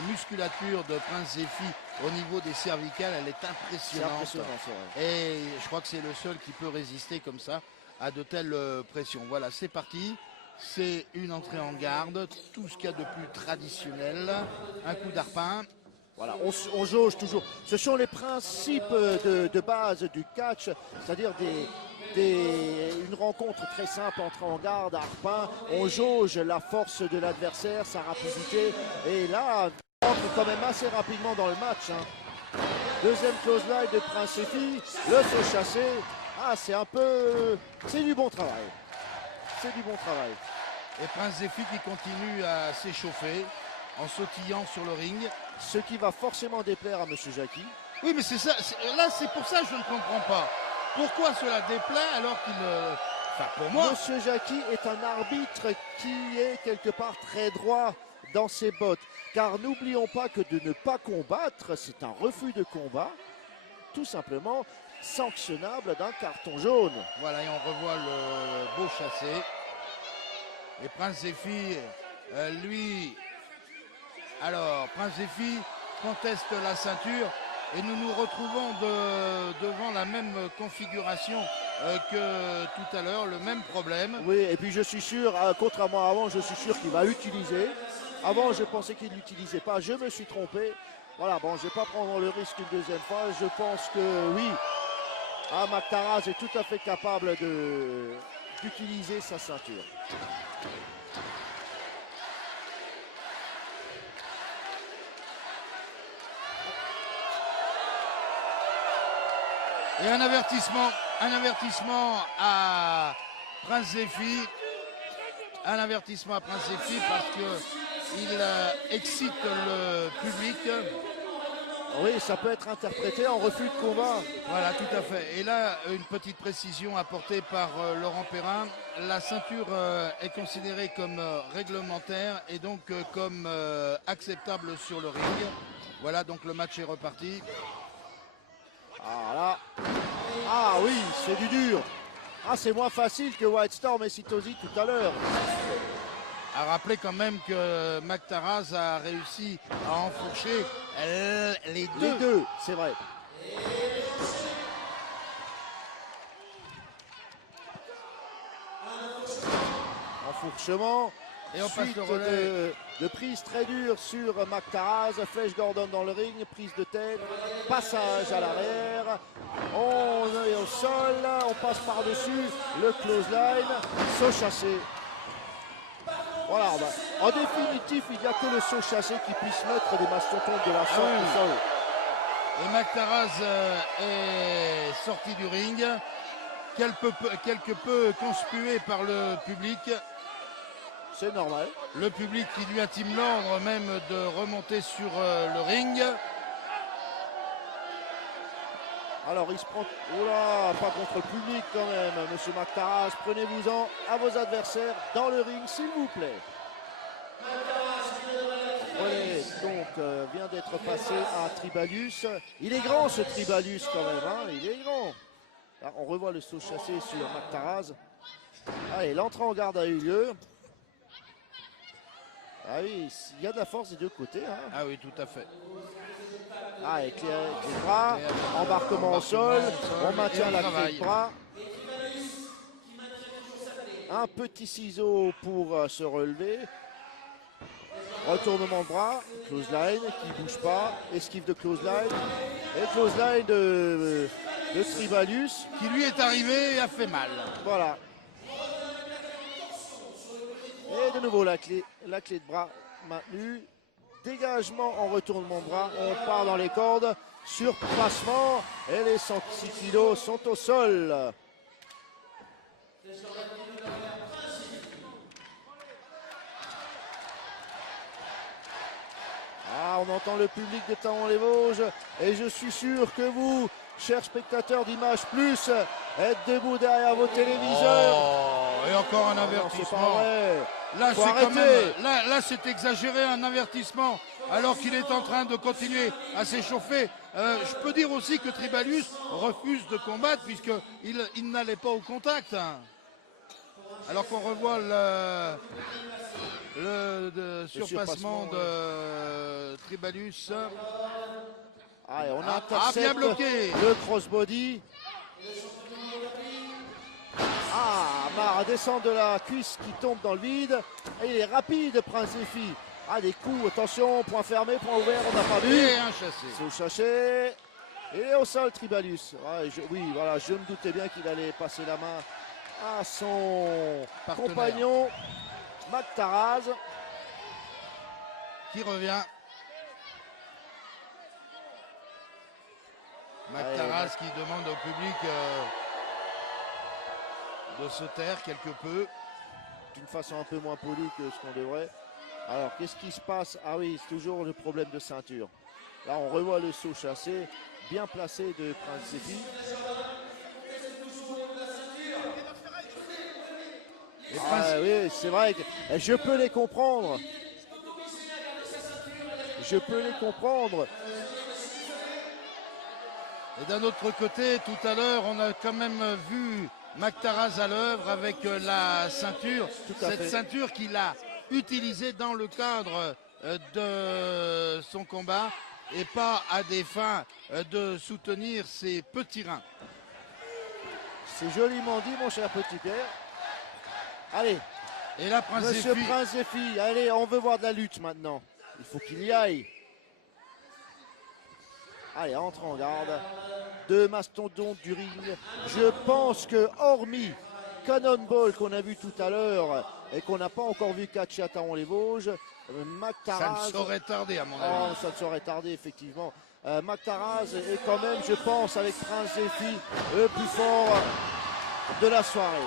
la musculature de Prince Zéphi au niveau des cervicales, elle est impressionnante. C'est vrai. Et je crois que c'est le seul qui peut résister comme ça à de telles pressions. Voilà, c'est parti. C'est une entrée en garde, tout ce qu'il y a de plus traditionnel. Un coup d'arpin. Voilà, on jauge toujours. Ce sont les principes de base du catch, c'est-à-dire une rencontre très simple, entrée en garde, arpin. On jauge la force de l'adversaire, sa rapidité. Et là, on entre quand même assez rapidement dans le match. Deuxième close line de Prince Zéphi, le saut chassé. Ah, c'est du bon travail. C'est du bon travail. Et Prince Zéphi qui continue à s'échauffer en sautillant sur le ring. Ce qui va forcément déplaire à M. Jacqui. Oui, mais c'est ça. Là, c'est pour ça que je ne comprends pas. Pourquoi cela déplaît alors qu'il... Enfin, pour moi... M. Jacqui est un arbitre qui est quelque part très droit dans ses bottes. Car n'oublions pas que de ne pas combattre, c'est un refus de combat, tout simplement sanctionnable d'un carton jaune. Voilà, et on revoit le beau chassé. Et Prince Zéphi, lui... Alors, Prince Zéphi conteste la ceinture et nous nous retrouvons devant la même configuration que tout à l'heure, le même problème. Oui, et puis je suis sûr, contrairement à avant, je suis sûr qu'il va l'utiliser. Avant, je pensais qu'il ne l'utilisait pas, je me suis trompé. Voilà, bon, je ne vais pas prendre le risque une deuxième fois. Je pense que oui, Mac Taraz est tout à fait capable d'utiliser sa ceinture. Et un avertissement à Prince Zéphi. Un avertissement à Prince Zéphi parce qu'il excite le public. Oui, ça peut être interprété en refus de combat. Voilà, tout à fait. Et là, une petite précision apportée par Laurent Perrin. La ceinture est considérée comme réglementaire et donc comme acceptable sur le ring. Voilà, donc le match est reparti. Ah là. Ah oui, c'est du dur. Ah, c'est moins facile que White Storm et Sitosi tout à l'heure. À rappeler quand même que Mac Taraz a réussi à enfourcher les deux. Les deux, c'est vrai. Enfourchement. Et on passe Suite le relais. de prise très dure sur Mac Taraz. Flash Gordon dans le ring. Prise de tête. Passage à l'arrière. On est au sol. On passe par-dessus. Le close line. Saut chassé. Voilà. En définitif, il n'y a que le saut chassé qui puisse mettre des mastodontes de la sorte au sol. Et Mac Taraz est sorti du ring. Quelque peu conspué par le public. C'est normal. Le public qui lui intime l'ordre même de remonter sur le ring. Alors il se prend... Oula, pas contre le public quand même, monsieur Mac Taraz. Prenez-vous-en à vos adversaires dans le ring, s'il vous plaît. Relais, donc, vient d'être passé à Tribalius. Il est grand ce Tribalius quand même, hein, il est grand. Là, on revoit le saut chassé sur Mac Taraz. Allez, l'entrée en garde a eu lieu. Ah oui, il y a de la force des deux côtés. Hein. Ah oui, tout à fait. Ah, avec les bras, embarquement au sol, on maintient la clé de bras. Un petit ciseau pour se relever. Retournement de bras, close line qui ne bouge pas, esquive de close line. Et close line de Tribalius. Qui lui est arrivé et a fait mal. Voilà. Et de nouveau la clé de bras maintenue. Dégagement en retournement de bras. On part dans les cordes. Surpassement. Et les 106 kilos sont au sol. Ah, on entend le public de Taon-les-Vosges. Et je suis sûr que vous, chers spectateurs d'Image Plus, êtes debout derrière vos téléviseurs. Oh, et encore un avertissement. Là, c'est quand même, là, c'est exagéré, un avertissement, alors qu'il est en train de continuer à s'échauffer. Je peux dire aussi que Tribalius refuse de combattre puisqu'il n'allait pas au contact. Alors qu'on revoit le surpassement de Tribalus. Ah, et on bien intercepte bloqué. le crossbody. Ah, Mar descend de la cuisse qui tombe dans le vide. Et il est rapide, Prince Zephy. Ah, des coups, attention, point fermé, point ouvert, on n'a pas vu. Et un chassé. C'est au chassé. Et au sol, Tribalus. Oui, voilà, je me doutais bien qu'il allait passer la main à son compagnon, Mac Taraz. Qui revient. Mac Taraz qui demande au public de se taire quelque peu. D'une façon un peu moins polie que ce qu'on devrait. Alors, qu'est-ce qui se passe? Ah oui, c'est toujours le problème de ceinture. Là, on revoit le saut chassé, bien placé de Prince Zephy. Ah oui, c'est vrai que je peux les comprendre. Je peux les comprendre. Et d'un autre côté, tout à l'heure, on a quand même vu Mac Taraz à l'œuvre avec la ceinture. Cette ceinture qu'il a utilisée dans le cadre de son combat et pas à des fins de soutenir ses petits reins. C'est joliment dit, mon cher petit Pierre. Allez, et là, Monsieur Prince Zephy, allez, on veut voir de la lutte maintenant. Il faut qu'il y aille. Allez, entre en garde. Deux mastodontes du ring. Je pense que, hormis Cannonball qu'on a vu tout à l'heure et qu'on n'a pas encore vu catcher à Taron-les-Vosges, Mac Taraz. Ça ne saurait tarder, à mon avis. Ça ne saurait tarder, effectivement. Mac Taraz est quand même, je pense, avec Prince Zephy, le plus fort de la soirée.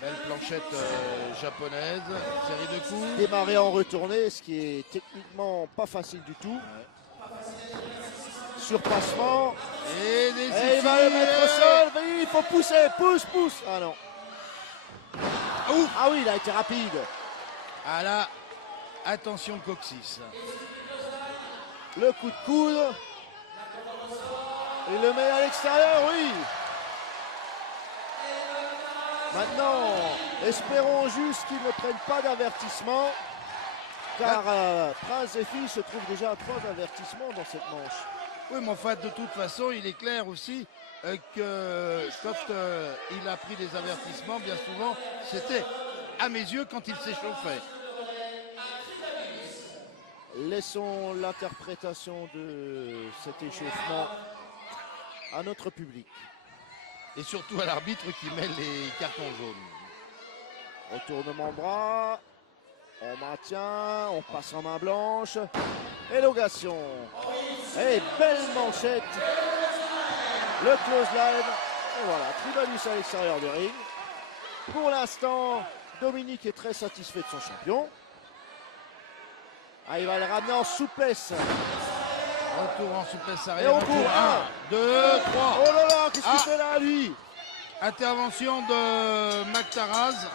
Belle planchette japonaise, série de coups. Démarrer en retournée, ce qui est techniquement pas facile du tout. Surpassement. Et il va le mettre au sol. Oui, il faut pousser, pousse. Ah non. Ouf. Ah oui, il a été rapide. Ah là, attention coccyx. Le coup de coude. Il le met à l'extérieur, oui. Maintenant, espérons juste qu'il ne prenne pas d'avertissement, car Prince Zephy se trouve déjà à 3 avertissements dans cette manche. Oui, mais enfin, de toute façon, il est clair aussi que quand il a pris des avertissements, bien souvent, c'était, à mes yeux, quand il s'échauffait. Laissons l'interprétation de cet échauffement à notre public. Et surtout à l'arbitre qui met les cartons jaunes. Retournement de bras. On maintient, on passe en main blanche. Élongation. Et belle manchette. Le close line. Et voilà, Tribalus à l'extérieur du ring. Pour l'instant, Dominique est très satisfait de son champion. Ah, il va le ramener en souplesse. Retour en souplesse Et arrière. on court. 1, 2, 3. Oh là là, qu'est-ce qu'il fait là, lui? Intervention de Mac Taraz.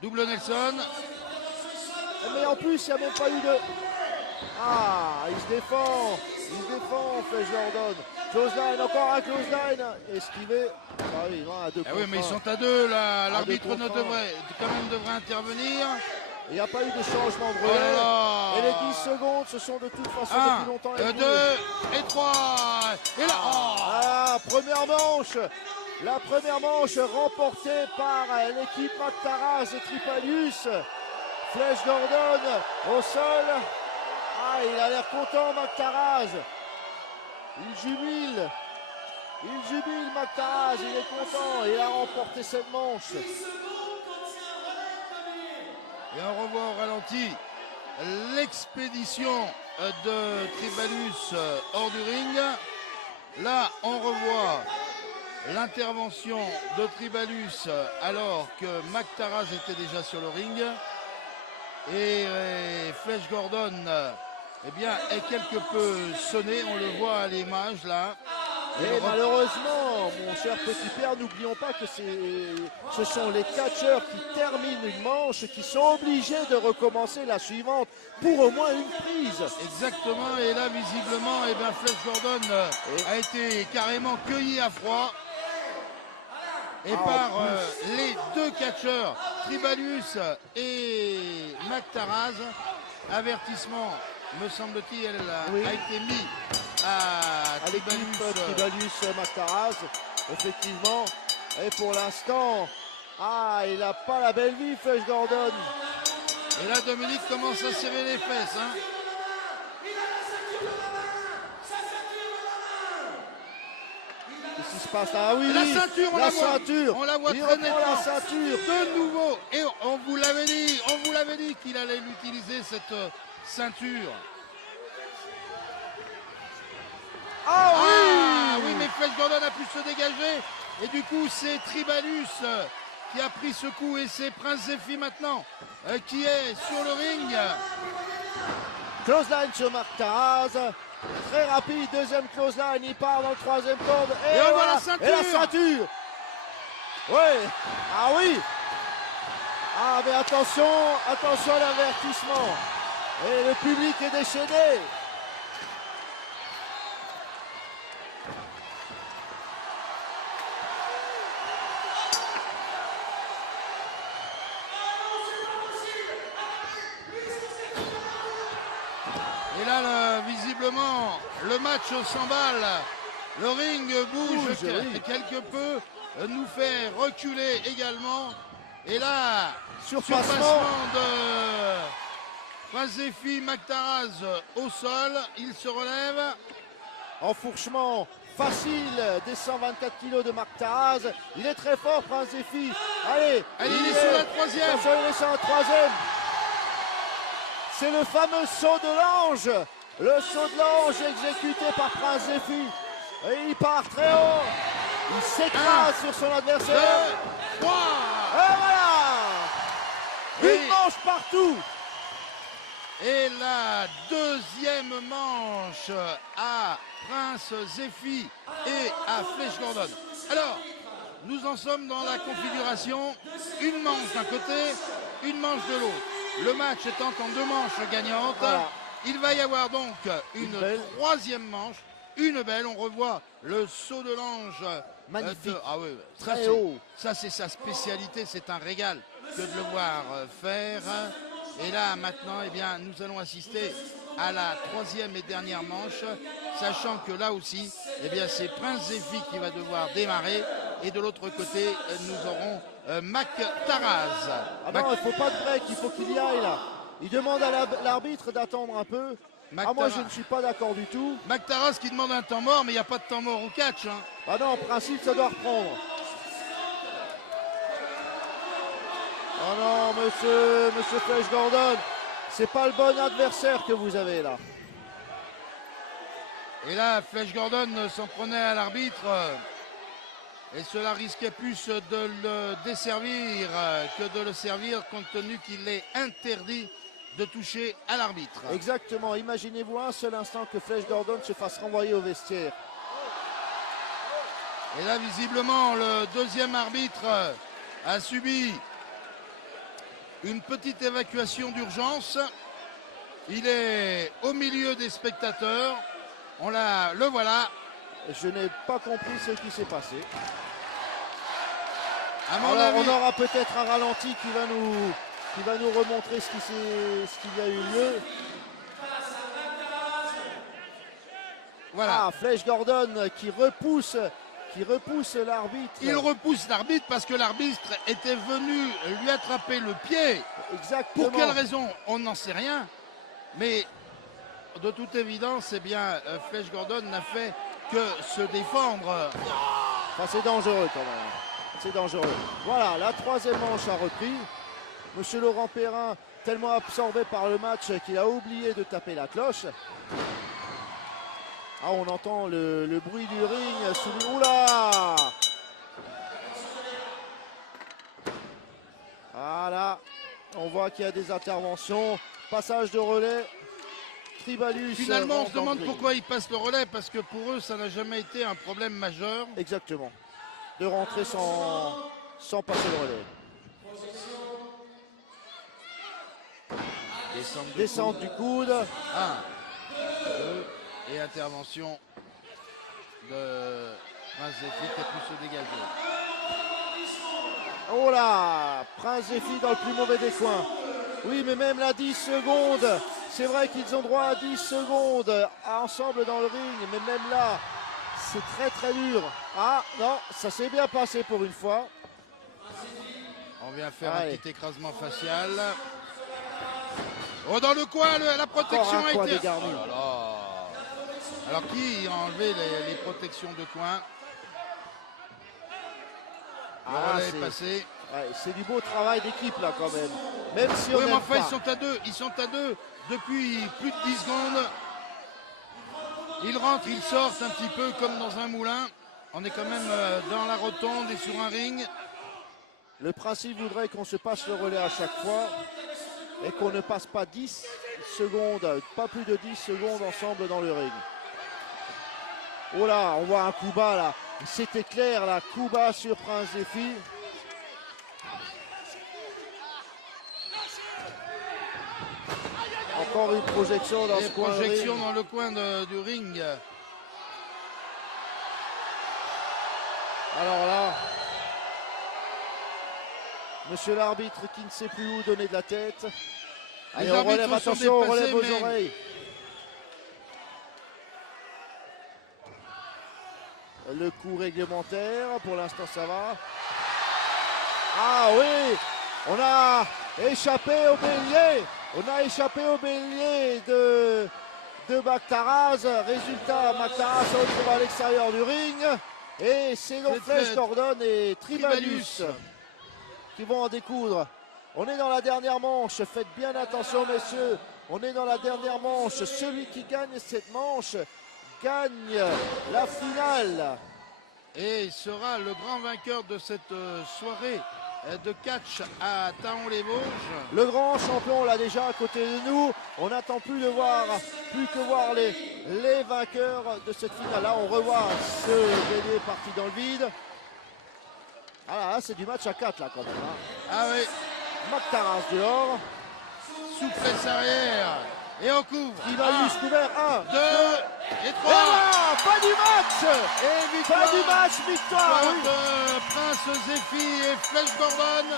Double Nelson. Mais en plus, il n'y a même pas eu de... Ah, il se défend, Flash Gordon. Close line, encore un close line. Esquivé. Ah oui, non, à 2 contre 1. Oui, mais ils sont à 2, là. L'arbitre quand même devrait intervenir. Il n'y a pas eu de changement de relais. Et les 10 secondes, ce sont de toute façon depuis longtemps. 1, 2 et 3. Et là, première manche. La première manche remportée par l'équipe Mac Taraz et Tribalus. Flash Gordon au sol. Ah, il a l'air content, Mac Taraz. Il jubile. Mac Taraz. Il est content. Il a remporté cette manche. Et on revoit au ralenti l'expédition de Tribalus hors du ring. Là, on revoit l'intervention de Tribalus alors que Mac Taraz était déjà sur le ring. Et Flash Gordon eh bien, est quelque peu sonné, on le voit à l'image là. Et malheureusement, mon cher petit père, n'oublions pas que ce sont les catcheurs qui terminent une manche qui sont obligés de recommencer la suivante pour au moins une prise. Exactement, et là visiblement, eh bien, Flash Gordon a été carrément cueilli à froid. et par les deux catcheurs, Tribalius et Mactaraz. Avertissement, me semble-t-il, a été mis à Tribalius Mactaraz, effectivement. Et pour l'instant, il n'a pas la belle vie, Flash Gordon. Et là, Dominique commence à serrer les fesses. Hein. Qu'est-ce qui se passe là? Ah oui, la ceinture, on la voit très nettement. La ceinture de nouveau. Et on vous l'avait dit qu'il allait l'utiliser, cette ceinture. Oui, mais Flash Gordon a pu se dégager. Et du coup, c'est Tribalius qui a pris ce coup. Et c'est Prince Zephy maintenant qui est sur le ring. Close line sur Mactaraz. Très rapide, deuxième close line, il part dans le troisième corde. Et on voit la ceinture. Et la ceinture. Oui. Mais attention à l'avertissement. Et le public est déchaîné. Et là, visiblement, le match s'emballe. Le ring bouge quelque peu, nous fait reculer également. Et là, surpassement de Prince Zephy, Mactaraz au sol. Il se relève. Enfourchement facile des 124 kg de Mactaraz. Il est très fort, Prince Zephy. Allez, il est sur la troisième. Il est sur la troisième. C'est le fameux saut de l'ange. Le saut de l'ange exécuté par Prince Zephy. Et il part très haut. Il s'écrase sur son adversaire. 2, 3. Et voilà. Une manche partout. Et la deuxième manche à Prince Zephy et à Flash Gordon. Alors, nous en sommes dans la configuration. Une manche d'un côté, une manche de l'autre. Le match étant en 2 manches gagnantes, il va y avoir donc une troisième manche, une belle. On revoit le saut de l'ange. Magnifique. Très haut. Ça, c'est sa spécialité. C'est un régal que de le voir faire. Et là, maintenant, nous allons assister à la troisième et dernière manche, sachant que là aussi, c'est Prince Zephy qui va devoir démarrer. Et de l'autre côté, nous aurons Mactaraz. Non, il ne faut pas de break, il faut qu'il y aille là. Il demande à l'arbitre d'attendre un peu. Moi, je ne suis pas d'accord du tout. Mactaraz qui demande un temps mort, mais il n'y a pas de temps mort au catch. Hein. Non, en principe, ça doit reprendre. Oh non, monsieur Flash Gordon, c'est pas le bon adversaire que vous avez là. Et là, Flash Gordon s'en prenait à l'arbitre. Et cela risquait plus de le desservir que de le servir, compte tenu qu'il est interdit de toucher à l'arbitre. Exactement. Imaginez-vous un seul instant que Flash Gordon se fasse renvoyer au vestiaire. Et là, visiblement, le deuxième arbitre a subi une petite évacuation d'urgence. Il est au milieu des spectateurs. Le voilà. Je n'ai pas compris ce qui s'est passé. Avis, on aura peut-être un ralenti qui va nous remontrer ce qu'il y a eu lieu. Voilà. Flash Gordon qui repousse l'arbitre. Il repousse l'arbitre parce que l'arbitre était venu lui attraper le pied. Exactement. Pour quelle raison? On n'en sait rien. Mais de toute évidence, Flash Gordon n'a fait que se défendre. C'est dangereux quand même. C'est dangereux. Voilà, la troisième manche a repris. Monsieur Laurent Perrin, tellement absorbé par le match qu'il a oublié de taper la cloche. On entend le bruit du ring sous le... Oula! Voilà. On voit qu'il y a des interventions. Passage de relais. Tribalius. Finalement, on se demande pourquoi ils passent le relais, parce que pour eux, ça n'a jamais été un problème majeur. Exactement. De rentrer sans passer le relais. Descente du coude. 1, 2, et intervention de Prince Zephy qui a pu se dégager. Oh là, Prince Zéphi dans le plus mauvais des coins. Oui, mais même là, 10 secondes. C'est vrai qu'ils ont droit à 10 secondes ensemble dans le ring, mais même là, c'est très très dur. Ah non, ça s'est bien passé pour une fois. On vient faire un petit écrasement facial. Oh, dans le coin, la protection a été... dégarni. Oh là là. Alors qui a enlevé les protections de coin? Le relais est passé. Ouais, c'est du beau travail d'équipe là quand même. Même si on oui, mais enfin, pas. ils sont à deux depuis plus de 10 secondes. Ils rentrent, ils sortent un petit peu comme dans un moulin. On est quand même dans la rotonde et sur un ring. Le principe voudrait qu'on se passe le relais à chaque fois et qu'on ne passe pas 10 secondes, pas plus de 10 secondes ensemble dans le ring. Oh là, on voit un coup bas là. C'était clair là, coup bas sur Prince Zéphi. Encore une projection dans ce coin. Projection dans le coin du ring. Alors là, monsieur l'arbitre qui ne sait plus où donner de la tête. Allez, on relève, attention, on relève vos oreilles. Le coup réglementaire, pour l'instant ça va. Ah oui, on a échappé au bélier. On a échappé au bélier de Mactaraz. Résultat, Mactaraz se retrouve à l'extérieur du ring. Et c'est donc Flash Gordon et Tribalus qui vont en découdre. On est dans la dernière manche. Faites bien attention, messieurs. On est dans la dernière manche. Celui qui gagne cette manche gagne la finale. Et il sera le grand vainqueur de cette soirée de catch à Thaon-les-Vosges. Le grand champion là déjà à côté de nous. On n'attend plus que voir les vainqueurs de cette finale. Là on revoit ce BD parti dans le vide. Ah là, c'est du match à 4 là quand même. Hein. Ah oui. Mactaraz dehors. Souplesse arrière. Et on couvre. Tribalus couvert. 1, 2 et 3. Et là, pas du match. Et victoire. Pas du match, victoire. De Prince Zéphi et Flash Gordon.